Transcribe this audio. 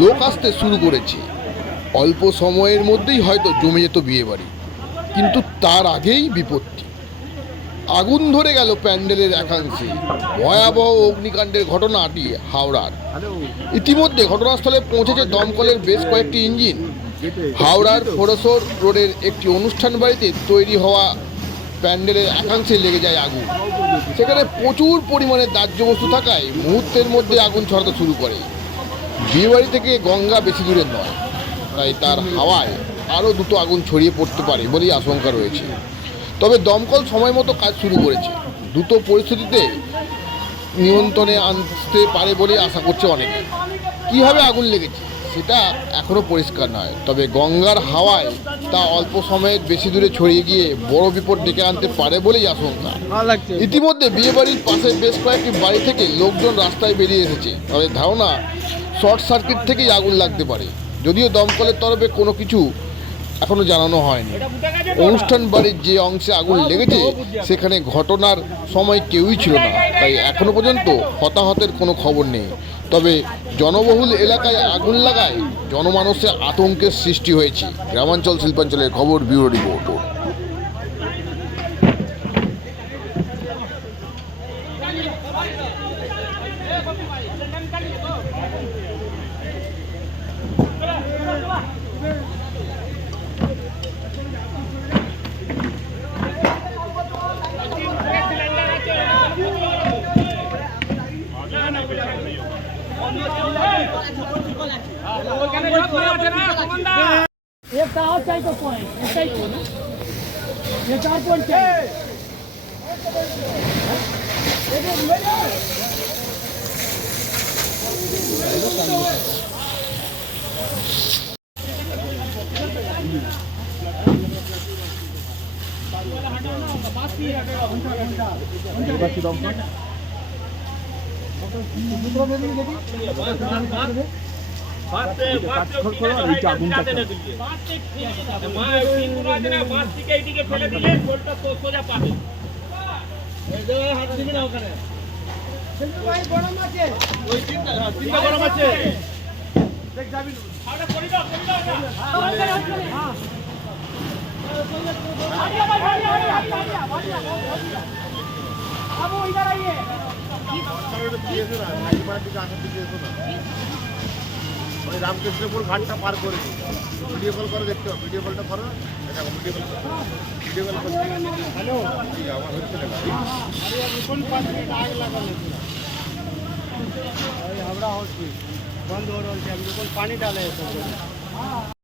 লোক আসতে শুরু করেছে। অল্প সময়ের মধ্যেই হয়তো জমে যেত বিয়ে বাড়ি কিন্তু তার আগেই বিপত্তি। আগুন ধরে গেল প্যান্ডেলের একাংশে। ভয়াবহ অগ্নিকাণ্ডের ঘটনাটি হাওড়ার। ইতিমধ্যে ঘটনাস্থলে পৌঁছেছে দমকলের বেশ কয়েকটি ইঞ্জিন। হাওড়ার ফোরসর রোডের একটি অনুষ্ঠান বাড়িতে তৈরি হওয়া প্যান্ডেলের একাংশে লেগে যায় আগুন। সেখানে প্রচুর পরিমাণে দাহ্য বস্তু থাকায় মুহূর্তের মধ্যে আগুন ছড়াতে শুরু করে। বিয়েবাড়ি থেকে গঙ্গা বেশি দূরে নয় তাই তার হাওয়ায় আরও দুটো আগুন ছড়িয়ে পড়তে পারে বলেই আশঙ্কা রয়েছে। তবে দমকল সময় মতো কাজ শুরু করেছে। দ্রুত পরিস্থিতিতে নিয়ন্ত্রণে আনতে পারে বলে আশা করছে অনেকে। কীভাবে আগুন লেগেছে সেটা এখনও পরিষ্কার নয় তবে গঙ্গার হাওয়ায় তা অল্প সময়ের বেশি দূরে ছড়িয়ে গিয়ে বড় বিপদ ডেকে আনতে পারে বলেই আশঙ্কা। ইতিমধ্যে বিয়েবাড়ির পাশে বেশ কয়েকটি বাড়ি থেকে লোকজন রাস্তায় বেরিয়ে এসেছে। তাদের ধারণা শর্ট সার্কিট থেকেই আগুন লাগতে পারে। যদিও দমকলের তরফে কোনো কিছু এখনও জানানো হয়নি। অনুষ্ঠান বাড়ির যে অংশে আগুন লেগেছে, সেখানে ঘটনার সময় কেউই ছিল না। তাই এখনও পর্যন্ত হতাহতের কোনো খবর নেই। তবে জনবহুল এলাকায় আগুন লাগায় জনমানসে আতঙ্কের সৃষ্টি হয়েছে। গ্রামাঞ্চল শিল্পাঞ্চলের খবর ব্যুরো রিপোর্ট। एक का और चाहिए तो पॉइंट ऐसा ही हो ना ये चार पॉइंट चाहिए ওখানে গরম আছে ওই চিন্তা চিন্তা দেখ যাবি আরে अब वो इधर आइए ওই রামকৃষ্ণপুর ঘাটটা পার করে ভিডিও কল করে দেখতে হবে ভিডিও কলটা করো এটা ভিডিও কল করো ভিডিও কল করতে হ্যালো আমার হচ্ছে না हावड़ा हॉस्पिटल बंद हो रहा है पानी डाले